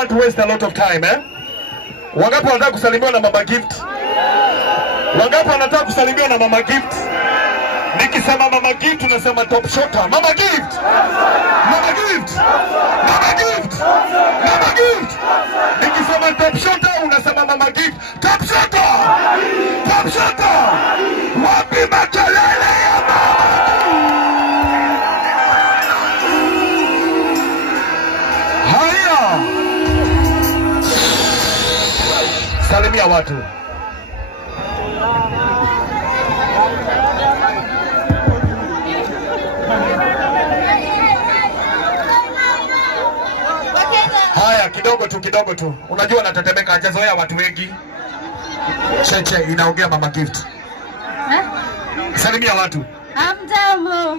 want to waste a lot of time, eh? Wangapi wanataka kusalimiwa na Mama Gift? Wangapi wanataka kusalimiwa na Mama Gift? Nikisema Mama Gift unasema top shotter. Mama Gift. Mama Gift. Mama Gift. Mama Gift. Nikisema top shotter unasema Mama Gift. Top shotter. Top shotter. Wapi makelele ya mama? Haya. Salimia watu. Haya, kidogo tu. Unajua natetemeka, hajazoea watu wengi. Cheche inaongea Mama Gift. Salimia watu. Amjambo.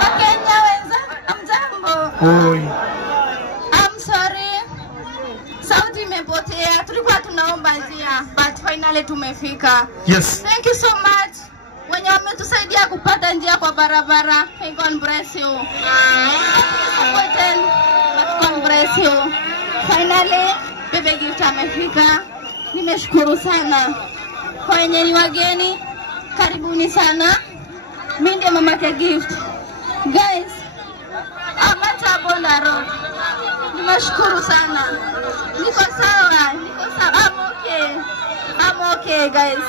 Wakenya wenza, amjambo. Oi. I'm sorry. Sauti imepotea. Tulikuwa tunaomba njia, but finally tumefika. Yes. Thank you so much. Wenye wametusaidia kupata njia kwa barabara. May God bless you. But God bless you. Finally, Bebe Gift amefika. Nimeshukuru sana. Kwa wenye ni wageni, karibuni sana. Mimi ndiye Mamake Gift. Guys, I'm at Bonda Road. Nimeshukuru sana. Niko sawa. I'm okay guys.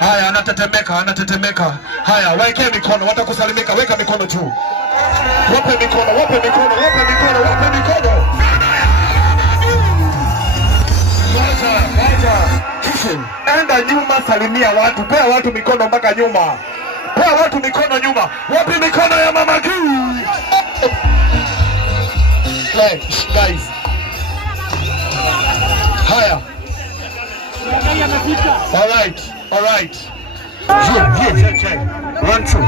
Haya, anatetemeka. Haya, weke mikono, watakusalimika, weka mikono juu. Wape mikono. Enda nyuma, salimia watu, pea watu mikono mpaka nyuma. Pea watu mikono nyuma. Wapi mikono ya Mama Gift? Guys. Haya. All right. Che. 1 2.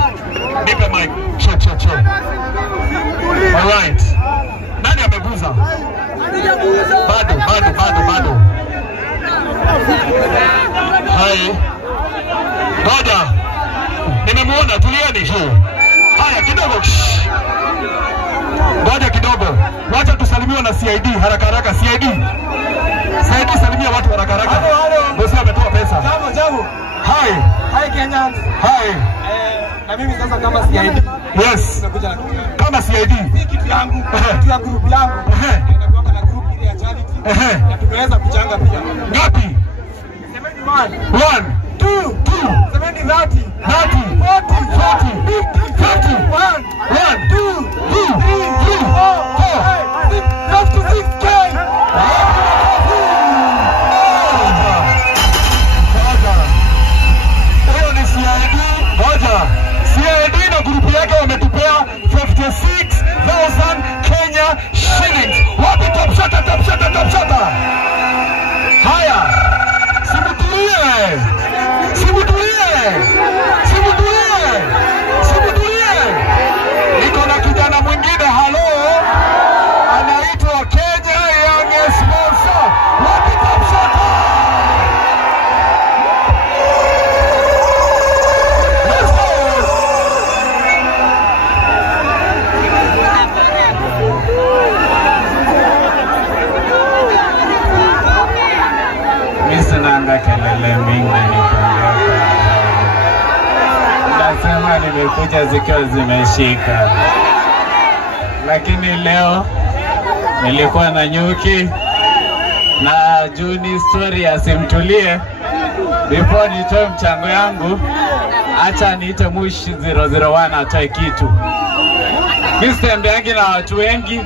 Nipe mic. Che. All right. Nani ameguza? Bado. Hai. Ngoja. Nimemuona, tulieni tu. Haya kidogo. Ngoja kidogo. Wacha tusalimiwe na CID haraka. CID salimia watu haraka. Bosi ametoa pesa. Jambo. Hi Kenyans. Hi. Na mimi sasa kama CID. Yes. Kama CID. Hii kitu yangu, group yangu. Inakuwa na group ile ya charity. Na tumeweza kuchanga pia. Ngapi? 1 2 70 30 40 50 1 2 3 4 56K. CID na grupu yake wametupea 56,000 Kenya shillings. Wapi top shotter? Haya. Simutulie. Niko na kijana mwingine anaitwa Kenya Young Sponsor. Wapi top shotter? Nanga kelele mingi nasema nimekuja zikiwa zimeshika, lakini leo nilikuwa na nyuki na Juni story ya simtulie. Before nitoe mchango yangu, acha niite Mush 001 atoe kitu. Mimi sitembeangi na watu wengi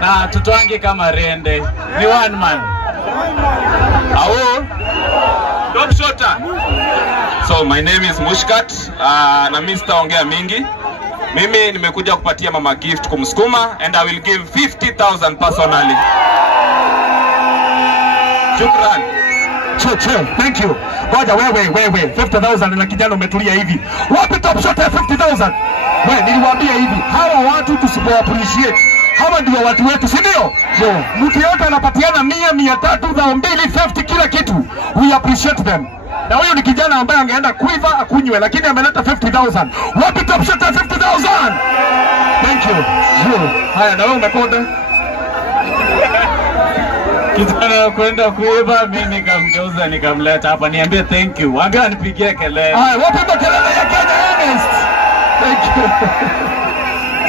na tutoangi kama rende, ni one man. Hello, top shotter. So my name is Mushkat na Mr. Ongea Mingi. Mimi nimekuja kupatia Mama Gift kumsukuma and I will give 50,000 personally. Shukran. Che, thank you. Ngoja wewe 50,000 na kijana umetulia hivi. Wapi top shotter 50,000? Wewe niliwaambia hivi, hawa watu tusipo appreciate. Hawa ndio watu wetu, si ndio? Mtu yote anapatiana 100, 300, 250 kila kitu. We appreciate them. Na huyo ni kijana ambaye angeenda kuiva akunywe, lakini ameleta 50,000. Wapi top shotter 50,000? Thank you. Haya, na wewe umekonda. Kijana kwenda kuiba, mimi nikamgeuza nikamleta hapa niambie thank you. Waambie anipigie kelele. Haya, wapi kelele ya Kenya Ernest? Thank you.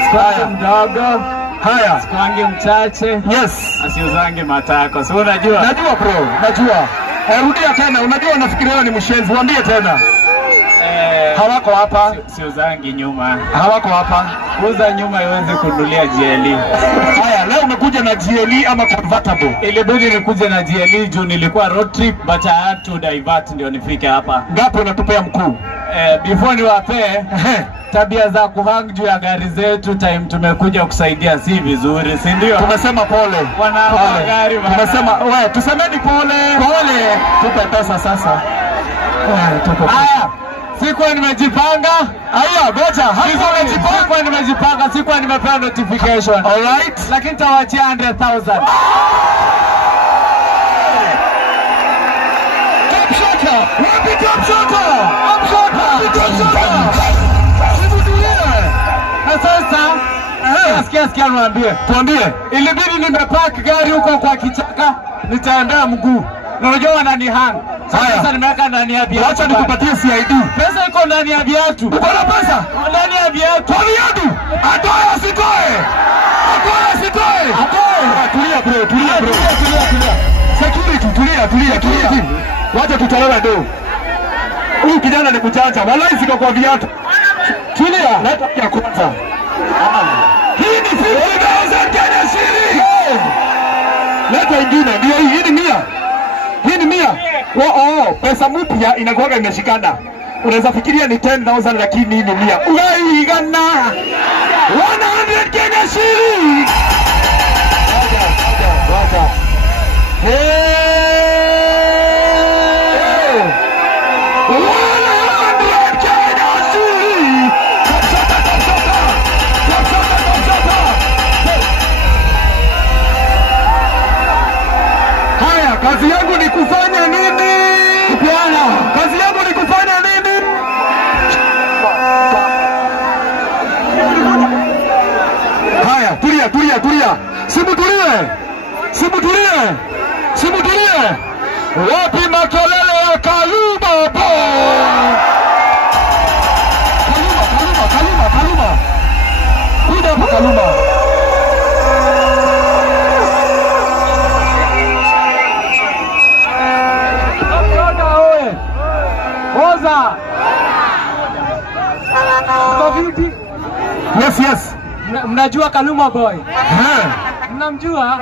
Squad mdogo. Haya. Squangi mchache. Yes. Asiuzangi matako. Si unajua? Najua bro, najua. Rudia tena, unajua unafikiria ni mshenzi. Waambie tena. Hawako hapa. Siuzangi nyuma. Hawako hapa. Uza nyuma iweze kununulia GLE. Haya, leo umekuja na GLE ama convertible? Ilibidi nikuje na GLE juu nilikuwa road trip but I had to divert ndio nifike hapa. Ngapi unatupea mkuu? Before niwapee tabia za kuhang juu ya gari zetu time tumekuja kusaidia si vizuri, si ndio? Tunasema pole. Wanahama gari bana. Tunasema wewe tusemeni pole. Pole. Tupe pesa sasa. Tupe. Haya. Sikuwa nimejipanga. Haya, goja. Sikuwa nimejipanga, sikuwa nimepewa notification. Alright. Lakini tawachia 100,000. Top shota. Wapi top shota? Top shota. Top shota. Na sasa sikia niambie. Tuambie. Ilibidi nimepark gari huko kwa kichaka, nitaendea mguu. Unajua wananihang. Sasa nimeweka ndani ya viatu. Acha nikupatie CID. Pesa iko ndani ya viatu. Uko na pesa? Ndani ya viatu. Kwa viatu. Atoe asitoe. Atoe asitoe. Atoe. Tulia bro, tulia bro. Tulia. Security, tulia. Wacha tutolewe do. Huyu kijana ni mjanja. Wallahi siko kwa viatu. Tulia. Leta ya kwanza. Hii ni 50,000 Kenya shilling. Leta ingine. Ndio hii ni 100. Hii ni 100. Pesa mpya inakuwa imeshikana. Unaweza fikiria ni 10,000 lakini hii ni 100. Unaigana. 100 Kenya shilling. Wacha. Kazi yangu ni kufanya nini? Kupiana. Kazi yangu ni kufanya nini? Haya, tulia. Simu tulie. Wapi makelele ya Kaluma bo? Kaluma. Kuja hapa Kaluma. Oza. Yes. Mnajua Kaluma boy? Mnamjua?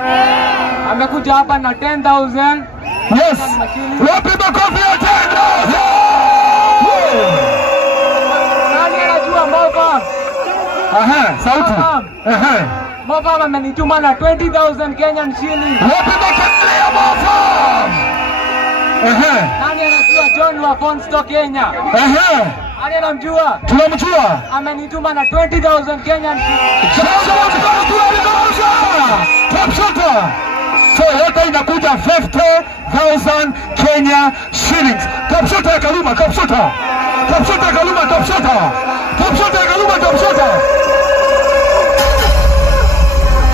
Amekuja hapa na 10,000. Yes. Wapi makofi ya 10,000? Nani anajua Mova? Sauti. Mova amenituma na 20,000 Kenyan shilling. Wapi makofi ya Mova? Nani anajua John wa Fonsto Kenya? Nani anamjua? Tunamjua. Amenituma na 20,000 Kenyan shilling. Top shota. So yote inakuja 50,000 Kenya shillings. Top shota ya Kaluma, top shota.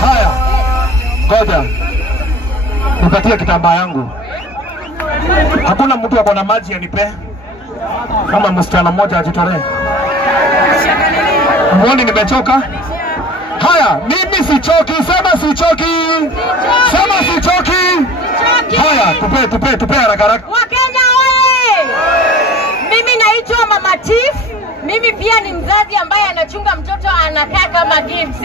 Haya. Ngoja. Nipatie kitambaa yangu. Hakuna mtu ako na maji anipe. Kama msichana mmoja ajitolee. Mwoni nimechoka. Haya, mimi sichoki, sema sichoki. Haya, tupe haraka. Wakenya oye! Mimi naitwa Mama Chief. Mimi pia ni mzazi ambaye anachunga mtoto anakaa kama gift.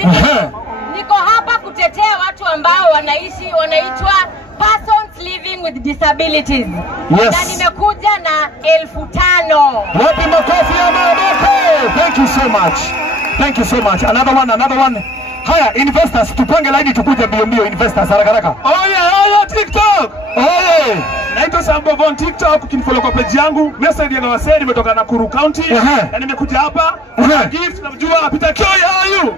Niko hapa kutetea watu ambao wanaitwa persons living with disabilities. Yes. Na nimekuja na 5,000. Wapi makofi ya Maboko? Thank you so much. Another one. Haya, investors, tupange line tukuje mbio investors haraka. Oye, TikTok. Oye. Naitwa Sambo Von TikTok, ukinifollow kwa page yangu. Message na wasee nimetoka Nakuru County. Na nimekuja hapa. Mama Gift namjua Peter Koi, how are you?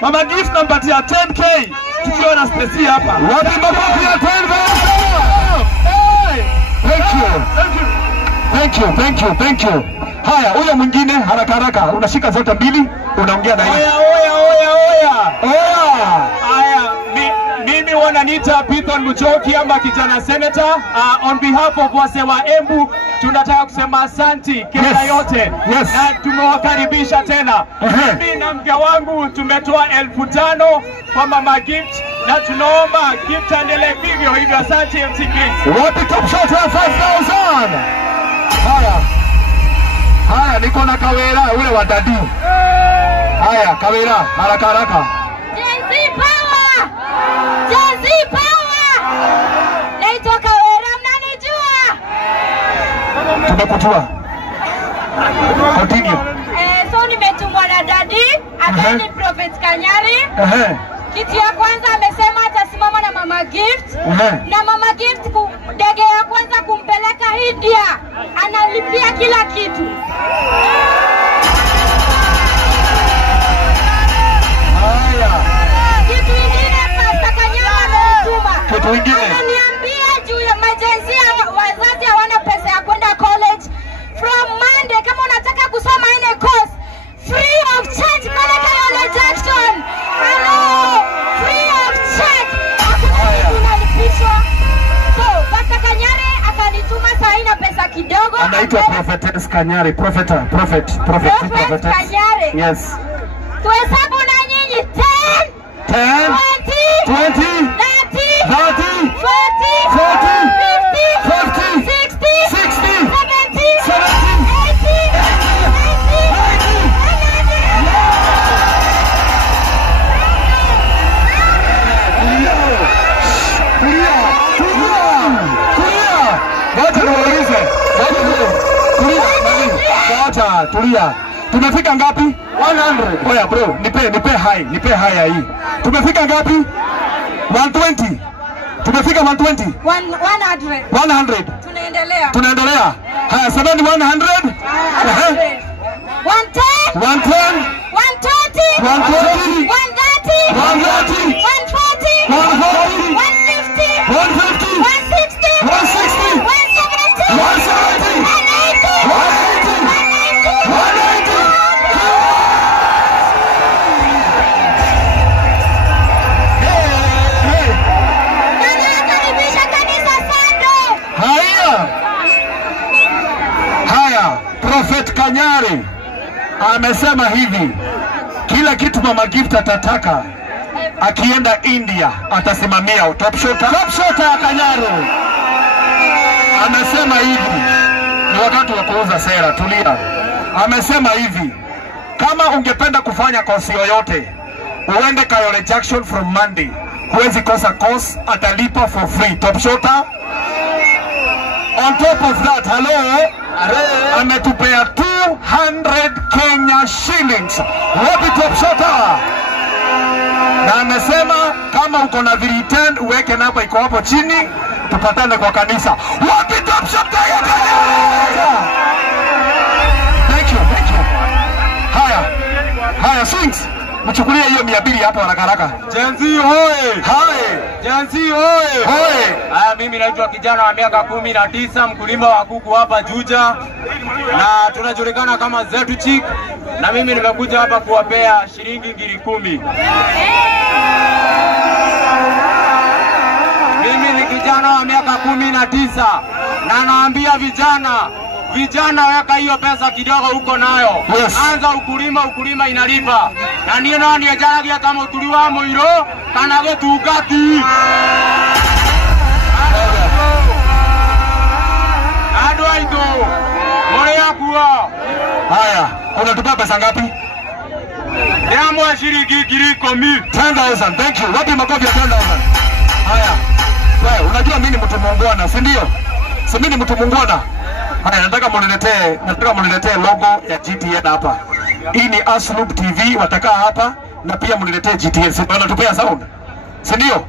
Mama Gift nampatia 10K. Tukiwa na space hapa. Wapi makofi ya 10,000? Thank you. Haya, huyo mwingine haraka. Unashika zote mbili, unaongea na yeye. Oya. Haya, mimi wananiita Python Muchoki ama kijana senator. On behalf of wase wa Embu tunataka kusema asanti Kenya yote. Na tumewakaribisha tena. Mimi na mke wangu tumetoa 5,000 kwa Mama Gift na tunaomba Gift endelee vivyo hivyo. Asante MC Gift. Wapi top shot 5,000? Haya niko na Kawera ule wa Dadi. Haya Kawera haraka haraka. Jezi power! Jezi power! Naitwa Kawera, mnanijua? Tumekutua. Continue. So nimetumwa na Dadi, Adani Prophet Kanyari. Kitu ya kwanza amesema atasimama na Mama Gift. Na Mama Gift ndege ya kwanza kumpeleka India. Analipia kila kitu. Kitu ingine Pastor Kanyari amenituma. Kitu ingine. Ananiambia juu ya majenzi wazazi hawana pesa ya kwenda college. From Monday kama unataka kusoma ile course free of charge pale Kayole Jackson. Hello, free of charge. Unalipishwa. So, Pastor Kanyari akanituma saa ina pesa kidogo. Anaitwa Prophetess Kanyari, Prophet Kanyari. Yes. Tuhesabu na nyinyi 10 10 20 30 40 50 60 70 Tulia. Tumefika ngapi? 100. Oya bro, nipe high hii. Tumefika ngapi? 120. Tumefika 120. 100. Tunaendelea. Haya, semeni 100. 110. 110. 120. 130. 140. 150. 160. 170. 180. Haya, Prophet Kanyari amesema hivi, kila kitu Mama Gift atataka akienda India atasimamia top shot ya Kanyari. Amesema hivi, ni wakati wa kuuza sera, tulia. Amesema hivi, kama ungependa kufanya kosi yoyote uende Kayole Jackson from Monday, huwezi kosa course, atalipa for free. Top shota. On top of that, hello, ametupea 200 Kenya shillings. Wapi top shota? Na amesema kama uko na V10 uweke namba iko hapo chini, tupatane kwa kanisa. Wapi top shota ya Kenya? Thank you. Haya swings. Mchukulie hiyo 200 hapo haraka. Jenzi hoye! Hai! Jenzi hoye! Hoye! Mimi naitwa kijana wa miaka 19, mkulima wa kuku hapa Juja. Na tunajulikana kama Zetu Chick. Na mimi nimekuja hapa kuwapea shilingi 10,000. Mimi ni kijana wa miaka 19 na naambia vijana weka hiyo pesa kidogo huko nayo. Yes. Anza ukulima inalipa. Na niyo nani ajaragia kama utuli wa moiro kana getugati. Ado aito. More yakuwa. Haya, unatupa pesa ngapi? Ndio shilingi 10,000. 10,000. Thank you. Wapi makofi ya 10,000? Haya. Wewe unajua mimi ni mtu muungwana, si ndio? Si mimi ni mtu muungwana. Haya, nataka mniletee logo ya GTN hapa. Hii ni Asloop TV, watakaa hapa na pia mniletee GTN. Si wanatupea sound? Si ndio?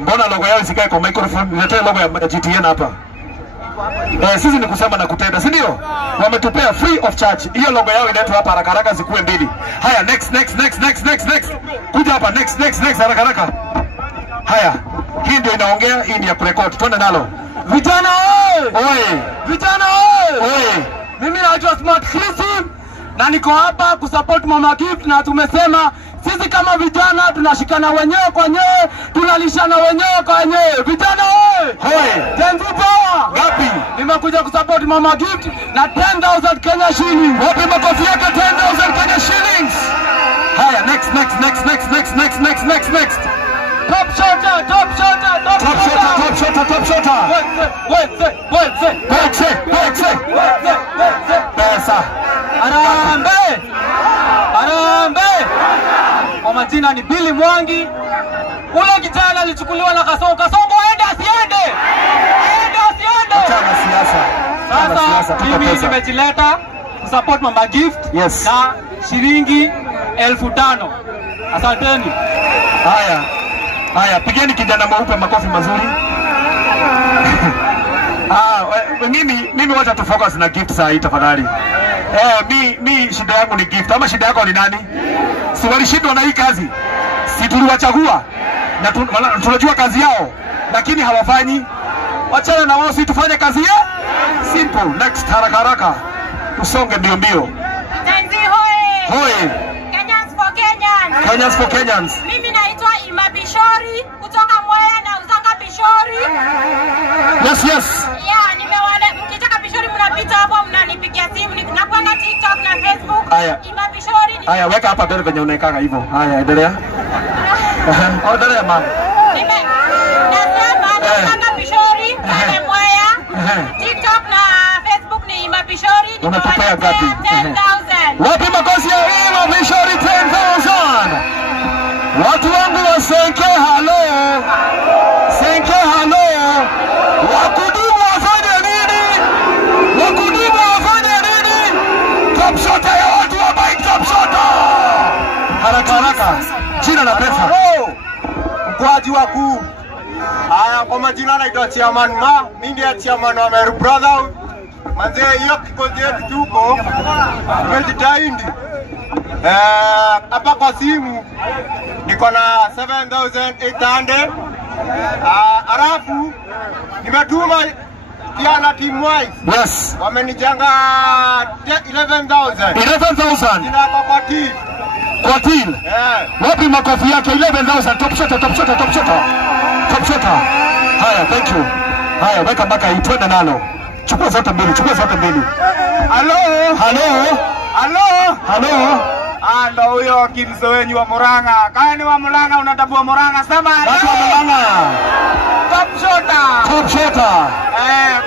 Mbona logo yao isikae kwa microphone? Niletee logo ya GTN hapa. Sisi ni kusema na kutenda, si ndio? Wametupea free of charge. Hiyo logo yao inaitwa hapa haraka zikuwe 2. Haya, next. Kuja hapa next haraka. Haya. Hii ndio inaongea, hii ni ya kurekodi. Twende nalo. Vijana Oye! Vijana Oye! Mimi naitwa Smart Chrisim na niko hapa kusupport Mama Gift, na tumesema Sisi kama vijana tunashikana wenyewe kwa wenyewe, tunalishana wenyewe kwa wenyewe. Vijana Hoi. Gen Z power. Ngapi? Nimekuja kusupport Mama Gift na 10,000 Kenya shillings. Wapi makofi yake 10,000 Kenya shillings? Haya, next. Top shooter. Pesa. Arambe. Kwa majina ni Billy Mwangi. Ule kijana alichukuliwa na Kasongo. Kasongo aende asiende. Chama siasa. Sasa mimi nimejileta kusupport Mama Gift Yes. na shilingi 5,000. Asanteni. Haya, pigeni kijana mweupe makofi mazuri. Mimi wacha tu focus na gift saa hii tafadhali. Mi shida yangu ni gift. Ama shida yako ni nani? Si walishindwa na hii kazi? Si tuliwachagua na tunajua kazi yao, lakini hawafanyi. Wachana na wao, si tufanye kazi ya simple. Next, haraka usonge mbio. Gen Z hoye. Hoi. Kenyans for Kenyans. Mimi naitwa Ima Bishori kutoka Mwea na uzanga Bishori. Yes. Yeah, mkitaka Bishori mnapita hapo mnanipigia simu. Nakuanga TikTok na Facebook. Aya. Ima Bishori. Haya, weka hapa mbele venye unaikaga hivyo. Haya, endelea. Endelea mama. Nasema uzanga Bishori pale Mwea. TikTok na Facebook ni Ima Bishori. Unatupea ngapi? 10,000. Wapi makofi ya Ima Bishori 10,000? Watu wangu wa Senke halo. Wakudumu wafanye nini? Top shota ya watu wa bike, top shota. Haraka. Jina na pesa. Mkwaji wakuu. Haya, kwa majina naitwa Chairman mimi ndiye chairman wa Meru Brotherhood. Manze hiyo kikozi yetu tuko tumejitahidi. Hapa kwa simu niko na 7,800. Alafu nimetuma pia na team wise. Yes. Wamenijenga 11,000. 11,000. Jina kwa team. Kwa team. Wapi makofi yake 11,000? Top shota. Haya, thank you. Haya, weka mpaka hii twende nalo. Chukua zote mbili. Halo. Ndo huyo kimso wenyu wa Murang'a. Kani wa Murang'a unatabua Murang'a sema watu wa Murang'a. Top shota.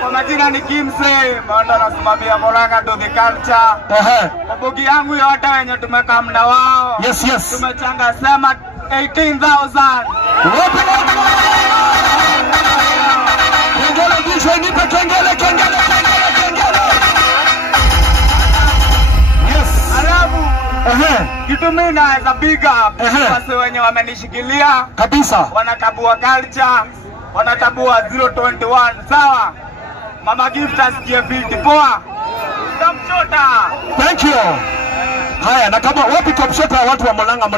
Kwa majina ni Kimse, maana nasimamia Murang'a to the culture. Mabogi yangu yote wenye tumekaa mna wao. Yes. Tumechanga sema 18,000. Kengele DJ, nipe kengele. Yes. Alafu kitu mimi naweza big up wase wenye wamenishikilia kabisa, wanatabua culture, wanatabua 021. Sawa, Mama Gift asikie fiti poa. Top shota. Thank you. Haya, na kama wapi top shota watu wa Murang'a.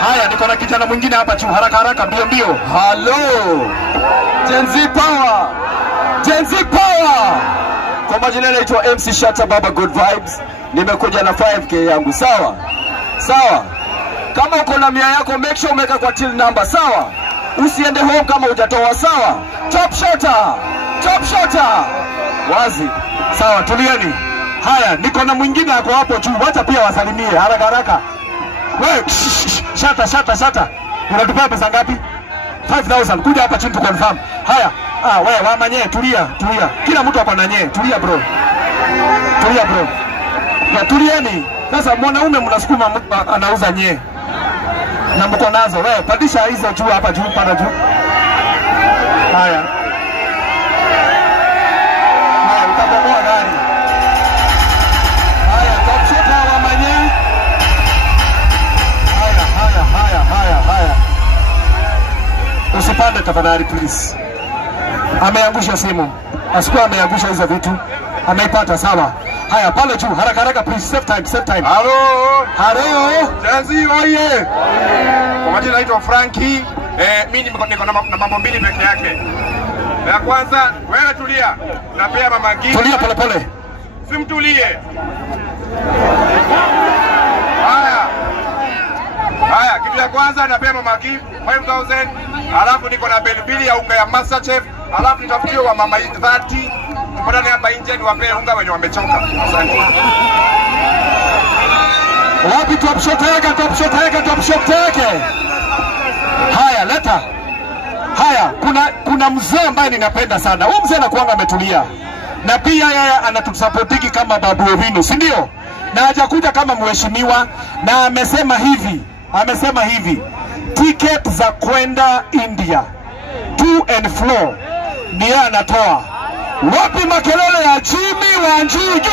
Haya, niko na kijana mwingine hapa juu, haraka mbio. Hello. Gen Z power. Kwa majina naitwa MC Shata Baba Good Vibes. Nimekuja na 5k yangu, sawa? Kama uko na mia yako make sure umeka kwa till number, sawa? Usiende home kama hujatoa, sawa? Top shota. Wazi. Sawa, tulieni. Haya, niko na mwingine hapo juu, wacha pia wasalimie haraka. Wewe Shata. Unatupea pesa ngapi? 5,000. Kuja hapa chini tu confirm. Haya. Wewe wamanye, tulia. Kila mtu hapa na nye. Tulia bro. Ya tulieni. Sasa mwanaume mnasukuma anauza nye. Na mko nazo. Wewe pandisha hizo juu hapa juu, panda juu. Haya. Utabomoa gari. Haya, top shota wamanye. Haya. Usipande tafadhali please. Ameangusha simu. Asikuwa ameangusha hizo vitu. Ameipata, sawa. Haya, pale juu haraka please, save time. Hello. Jazi oye. Kwa majina naitwa Frankie. Mimi niko na mambo mbili peke yake. Ya kwanza, wewe tulia. Napea Mama Gift. Tulia pole. Simtulie. Haya, kitu ya kwanza napea Mama Gift 5,000, alafu niko na beli mbili ya unga ya Masterchef, alafu nitafutie wa Mama 30. Tupatane hapa nje niwapee unga wenye wamechoka. Asante. Wapi top shot yake? Haya, leta. Haya, kuna mzee ambaye ninapenda sana. Huyu mzee anakuanga ametulia. Na pia yeye anatusupportiki kama Babu Owino, si ndio? Na hajakuja kama mheshimiwa na amesema hivi. Ticket za kwenda India to and fro ni yeye anatoa. Wapi makelele ya Jimmy Wanjigi?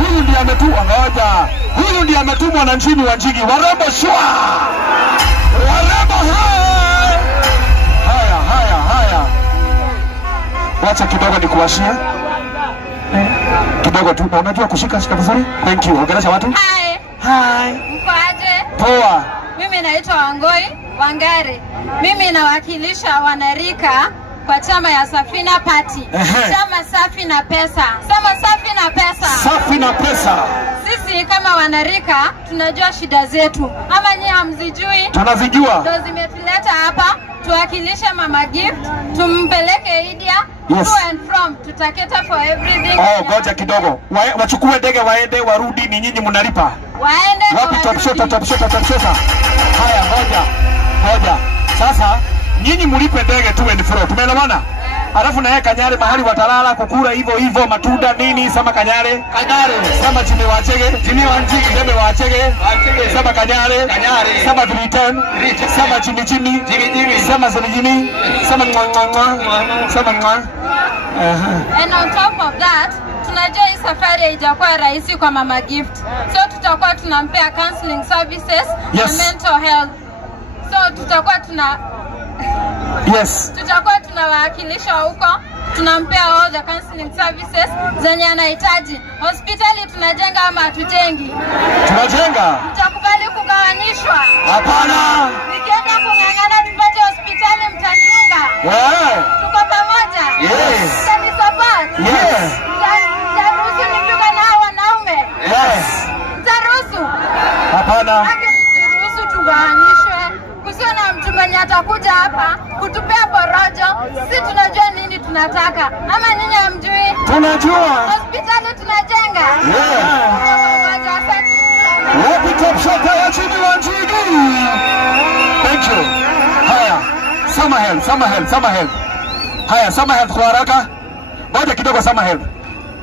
Huyu ndiye ametumwa na Jimmy Wanjigi. Warembo shwa. Warembo hai. Haya. Wacha kidogo nikuwashie. Kidogo tu. Unajua kushika vizuri? Thank you. Ongelesha watu. Hi. Mko aje? Poa. Mimi naitwa Wangoi Wangari. Mimi nawakilisha wanarika kwa chama ya Safina Party. Chama Safi na Pesa. Safi na Pesa. Sisi kama wanarika tunajua shida zetu. Ama nyinyi hamzijui? Tunazijua. Ndio zimetuleta hapa tuwakilishe Mama Gift, tumpeleke India. Yes. To and from, tutaketa for everything. Ngoja kidogo. Wachukue ndege waende warudi, ni nyinyi mnalipa. Waende. Wapi top shot? Haya, ngoja. Sasa nyinyi mlipe ndege to and fro. Tumeelewana? Alafu na yeye Kanyare mahali watalala kukura hivyo matunda nini sama Kanyare. Sama Jimmy Wanjigi. Sama Kanyare. Sama Britain. Sama Jimmy. Sama Jimmy. Sama mwa. And on top of that, tunajua hii safari haijakuwa rahisi kwa Mama Gift. So tutakuwa tunampea counseling services na mental health. So tutakuwa tunawakilisha huko, tunampea all the counseling services zenye anahitaji. Hospitali tunajenga ama hatujengi? Tunajenga. Mtakubali kugawanyishwa? Hapana. Nikienda kung'ang'ana tupate hospitali mtaniunga? Tuko pamoja? Yes. Mtani support? Yes. Mtaruhusu nipigwe na hao wanaume? Yes. Mtaruhusu? Hapana. Mtaruhusu tugawanyishwe? Kusiwe na mtu mwenye atakuja hapa kutupea porojo. Sisi tunajua nini tunataka. Ama nyinyi hamjui? Tunajua. Hospitali tunajenga. Wapi top shot ya Jimmy Wanjigi? Thank you. Haya, Summer Health. Haya, Summer Health kwa haraka. Ngoja kidogo Summer Health.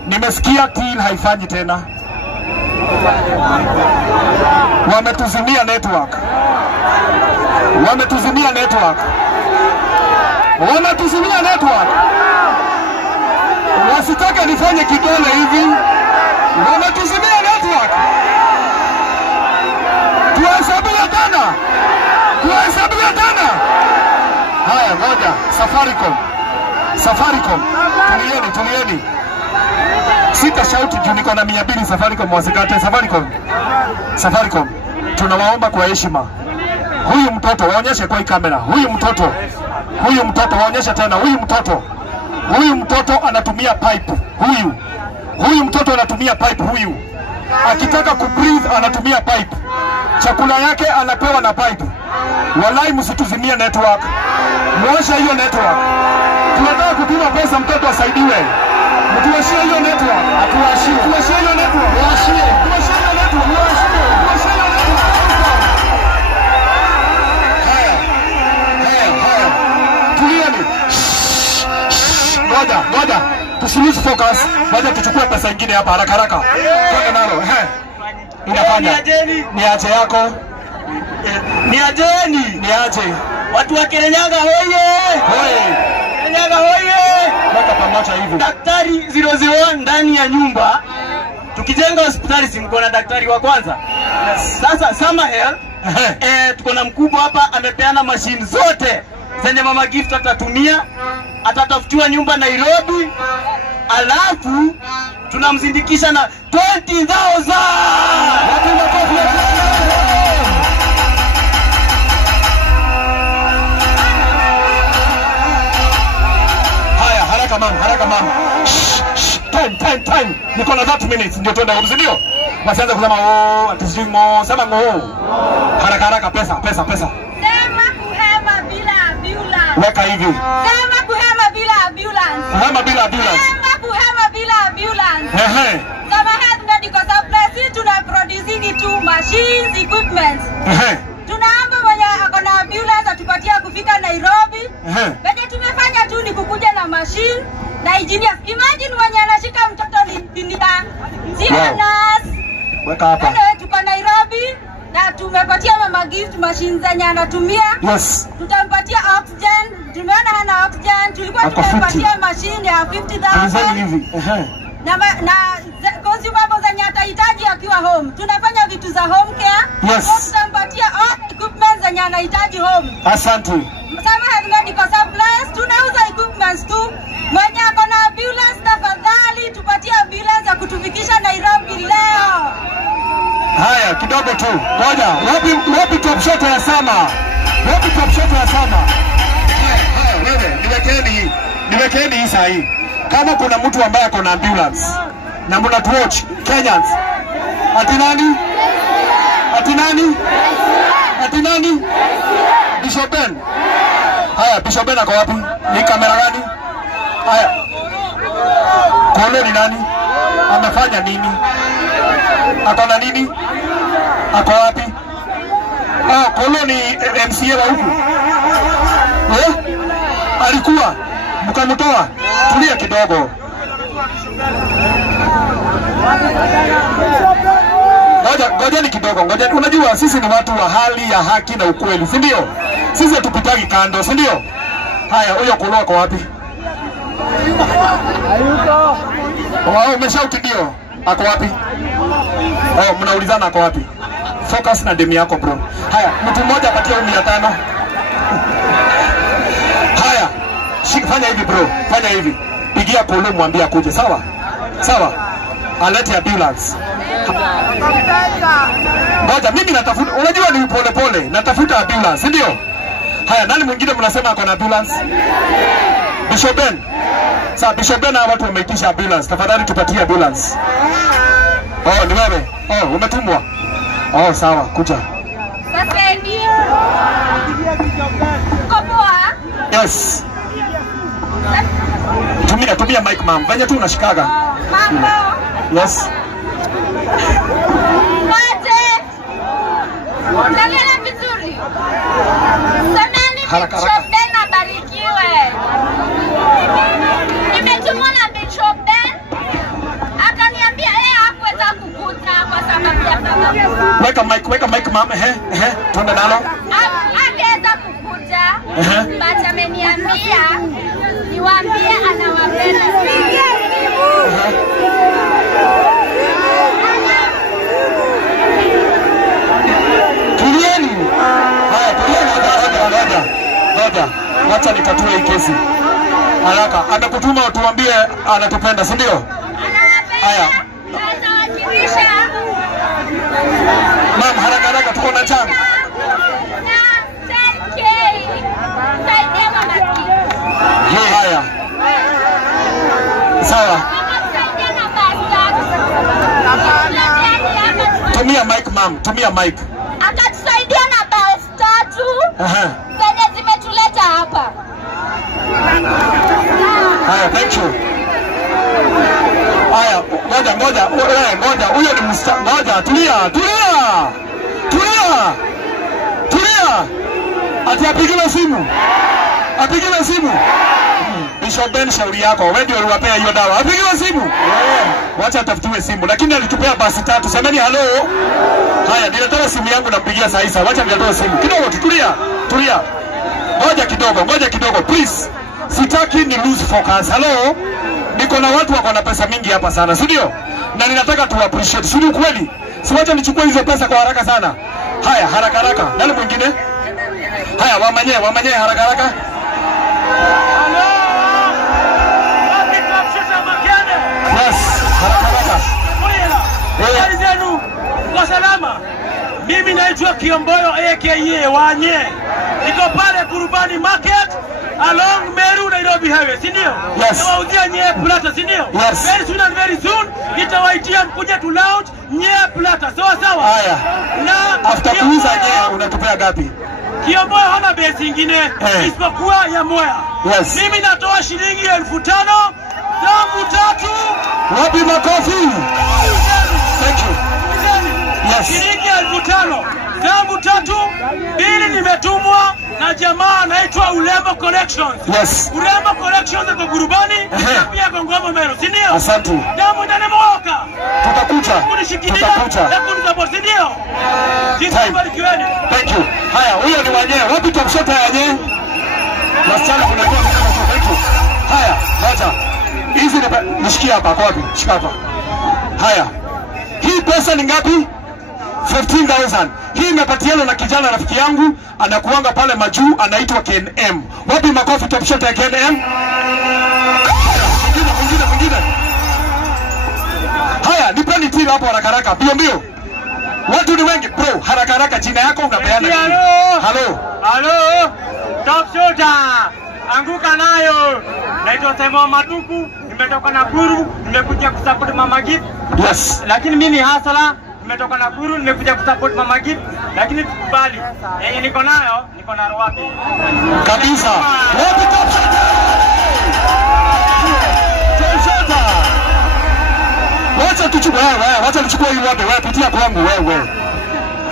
Nimesikia till haifanyi tena. Wametuzimia network. Wasitaka nifanye kidole hivi. Wametuzimia network. Tuwahesabia tena. Haya, ngoja. Safaricom. Tulieni. Sita shauti juu niko na 200 Safaricom wasikate. Safaricom. Tunawaomba kwa heshima. Huyu mtoto waonyeshe kwa kamera. Huyu mtoto waonyeshe tena. Huyu mtoto anatumia pipe. Huyu mtoto anatumia pipe. Akitaka kubreathe anatumia pipe. Chakula yake anapewa na pipe. Wallahi msituzimie network. Muoshe hiyo network. Tunataka kutuma pesa mtoto asaidiwe. Mtuashie hiyo network. Tuashie hiyo network. Tulieni. Ngoja. Tusilose focus. Ngoja tuchukue pesa nyingine hapa haraka. Twende nalo. Inafanya. Niache yako. Niache. Watu wa Kirinyaga hoye! Kirinyaga hoye! Weka pamoja hivi. Daktari 001 ndani ya nyumba. Tukijenga hospitali si mko na daktari wa kwanza. Sasa Summer Health tuko na mkubwa hapa amepeana mashine zote zenye Mama Gift atatumia, atatafutiwa nyumba Nairobi. Alafu tunamzindikisha na 20,000. kusema time. Niko na 30 minutes ndio tuende home, ndio? Wasianze kusema atisijui sema haraka pesa. Sema kuhema bila ambulance. Weka hivi. Sema kuhema bila ambulance. Kuhema bila ambulance. Sema kuhema bila ambulance. Sama Health Medical Supply tuna producing tu machines, equipment. Tunaomba mwenye ako na ambulance atupatie kufika Nairobi. Baada tumefanya tu ni kukuja na machine na engineers. Imagine mwenye anashika mtoto lindia. Sianas. Weka hapa. Tuko Nairobi na tumepatia mama gift machine zenye anatumia. Yes. Tutampatia oxygen. Tumeona hana oxygen. Tulikuwa tumepatia machine ya 50,000. Hivi. Na consumables zenye atahitaji akiwa home. Tunafanya vitu za home care. Yes. Tutampatia all equipment zenye anahitaji home. Asante. Sama Health Medical Supplies tunauza equipments tu. Mwenye ako na ambulance tafadhali tupatie ambulance ya kutufikisha Nairobi leo. Haya kidogo tu. Ngoja. Wapi top shot ya Sama? Wapi top shot ya Sama? Haya wewe, niwekeni hii sahi. Kama kuna mtu ambaye ako na ambulance na mnatuwatch Kenyans. Ati nani? Bishop Ben. Haya, Bishop Ben ako wapi? Ni kamera gani? Haya. Kolo ni nani? Amefanya nini? Ako na nini? Ako wapi? Kolo ni MCA wa huku. Alikuwa mkamtoa. Tulia kidogo. Ngojeni kidogo. Unajua sisi ni watu wa hali ya haki na ukweli, si ndio? Sisi hatupitagi kando, si ndio? Haya, huyo Kolo ako wapi? Umeshauti ndio. Ako wapi? Mnaulizana ako wapi? Focus na demu yako bro. Haya, mtu mmoja apatie 500. Haya, fanya hivi bro. Fanya hivi. Pigia Kolo mwambie akuje, sawa? Alete ambulance. Ngoja mimi natafuta, unajua ni pole, natafuta ambulance, ndio? Haya, nani mwingine mnasema ako na ambulance? Bishop Ben. Sasa Bishop Ben na watu wameitisha ambulance. Tafadhali tupatie ambulance. Ni wewe. Umetumwa. Sawa, kuja. Sasa ndio. Kopoa. Yes. Tumia mic ma'am. Venye tu unashikaga. Mambo. Yes. Mate. Unaelewa vizuri. Samani Bishop Ben abarikiwe. Nimetumwa na Bishop Ben. Akaniambia hakuweza kukuja kwa sababu ya sababu. Weka mic ma'am. Tuende nalo. Angeweza kukuja. But ameniambia niwaambie anawapenda. Tulieni. Haya, ngoja. Wacha nitatue hii kesi. Haraka. Amekutuma tuambie anatupenda, si ndio? Haya. Atawakilisha. Mama, haraka tuko na chama. Haya. Sawa. Tumia mic ma'am, tumia mic. Akatusaidia na bus 3. Zenye zimetuleta hapa. Haya, thank you. Haya, ngoja. Huyo ni ngoja, tulia. Ati apigiwe simu. Bishop Ben, shauri yako. Wewe ndio uliwapea hiyo dawa. Apigiwe simu. Wacha atafutiwe simu. Lakini alitupea basi 3. Semeni hello. Haya, nilitoa simu yangu nampigia saa hizi. Wacha nilitoa simu. Kidogo tulia. Ngoja kidogo please. Sitaki ni lose focus. Hello. Niko na watu wako na pesa mingi hapa sana, si ndio? Na ninataka tu appreciate. Si kweli? Si wacha nichukue hizo pesa kwa haraka sana. Haya, haraka. Nani mwingine? Haya, wamanye haraka. Yes, haraka. Habari zenu? Kwa salama. Mimi naitwa Kiomboyo aka Wanye. Niko pale Kurubani Market along Meru Nairobi Highway, si ndio? Yes. Nawauzia Nye Plata, si ndio? Yes. Very soon and very soon nitawaitia mkuja tu launch Nye Plata. Sawa sawa? Haya. Na after kuuza Nye unatupea gapi? Kiomboyo hana base nyingine isipokuwa ya Mwea. Yes. Mimi natoa shilingi 5,000 zangu 3. Wapi makofi? Thank you. Yes. Shilingi 5,000 zangu 3. Bili nimetumwa na jamaa anaitwa Urembo Collections. Yes. Urembo Collections kwa Kurubani na pia kwa Ngoma Meru, si ndio? Asante. Damu ndani mwoka. Tutakuja. Kunishikilia na kunisupport, si ndio? Sisi barikiweni. Thank you. Haya, huyo ni Wanye. Wapi top shot ya Nye? Wasichana kuna kwa mkono tu. Thank you. Haya, ngoja. Hizi nishikia hapa kwa wapi? Shika hapa. Haya. Hii pesa ni ngapi? 15,000. Hii imepatiana na kijana rafiki yangu anakuanga pale majuu anaitwa KNM. Wapi makofi top shot ya KNM? Mwingine. Haya, nipeni tili hapo haraka mbio. Watu ni wengi bro, haraka jina yako unapeana. Hello. Top shot. Anguka nayo. Naitwa Simon Matuku, nimetoka Nakuru, nimekuja kusupport Mama Gift. Yes. Lakini mimi hasala nimetoka Nakuru, nimekuja kusupport Mama Gift, lakini tukubali. Yenye niko nayo, niko na roho kabisa. Wapi top shot? Wacha tuchukue wewe, wacha tuchukue hii wapi? Wewe pitia kwangu wewe.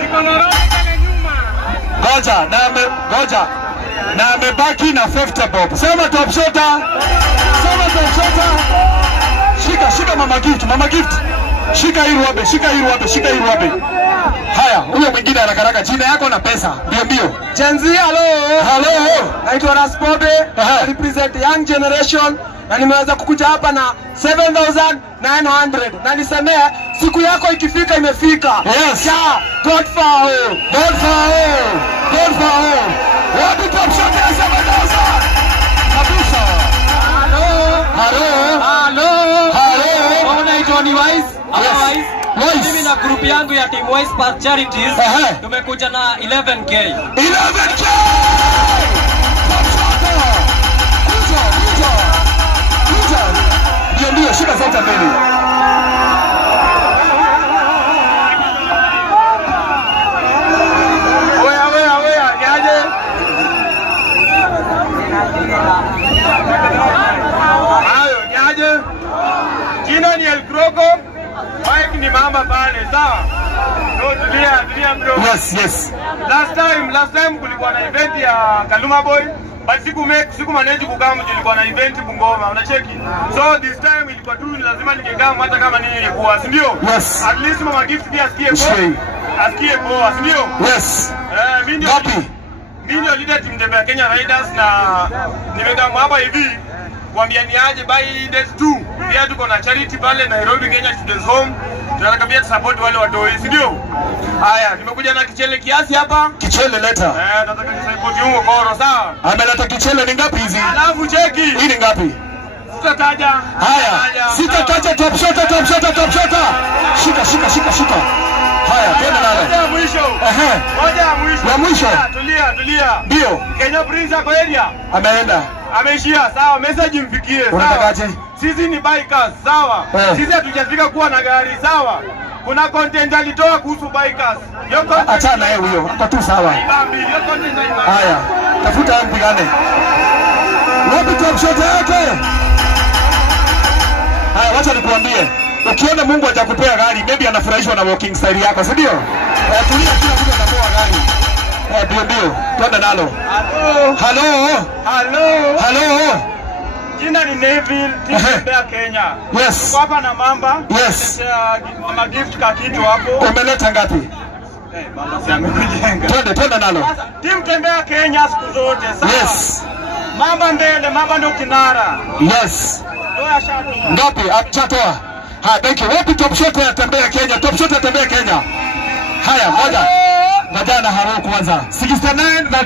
Niko na roho kana nyuma. Ngoja. Na amebaki na 50 bob. Sema top shot. Shika Mama Gift. Shika hii ruabe. Haya, huyo mwingine haraka jina yako na pesa. Mbio. Genzi, hello. Naitwa Raspode, represent young generation na nimeweza kukuja hapa na 7,900 na nisemea siku yako ikifika imefika. Yes. God for all. Wapi top shot ya 7,000? Kabisa. Hello. Naitwa ni Wise. Mimi na group yangu ya Team Wise Park Charities tumekuja na 11k. 11k. Kuja. Ndio, shika zote mbili. Oya, niaje? Jina ni El Croco. Mike ni mama pale, sawa? No, tulia bro. Yes. Last time kulikuwa na event ya Kaluma Boy. But siku manage kukamu ilikuwa na event Bungoma, unacheki. So this time ilikuwa tu lazima ningekama hata kama nini ilikuwa, si ndio? Yes. At least Mama Gift pia asikie poa, si ndio? Yes. Mimi ndio leader team ya Kenya Riders na nimekama hapa hivi kuambia ni aje by days 2. Pia tuko na charity pale Nairobi Kenya Students Home. Tunataka pia support wale watoi, si ndio? Haya, nimekuja na kichele kiasi hapa. Kichele leta. Nataka support huko koro, sawa? Ameleta kichele ni ngapi hizi? Alafu cheki. Hii ni ngapi? Sitataja. Haya, sitataja top shot. Shika. Haya, tena nalo. Moja ya mwisho. Ya mwisho. Tulia. Ndio. Kenya Prince ako area. Ameenda. Ameishia, sawa, message mfikie, sawa. Unatakaje? Sisi ni bikers, sawa. Sisi hatujafika kuwa na gari, sawa. Kuna content alitoa kuhusu bikers. Hiyo content achana naye huyo. Hapo tu sawa. Hiyo content haina. Haya, tafuta mpigane. Wapi top shot yake? Haya, wacha nikuambie. Ukiona Mungu hajakupea gari, maybe anafurahishwa na walking style yako, si ndio? Tulia, kila mtu atapewa gari. Ndio. Twende nalo. Hello. Jina ni Neville, Tembea Kenya. Yes. Tuko hapa na Mamba. Yes. Mama Gift ka kitu hapo. Umeleta ngapi? Mama si amekujenga. Twende nalo. Team Tembea Kenya siku zote, sawa? Yes. Mamba mbele, Mamba ndio kinara. Yes. Toa shatu. Ngapi? Achatoa. Thank you. Wapi top shot ya Tembea Kenya? Haya, ngoja na haro kwanza. 69 na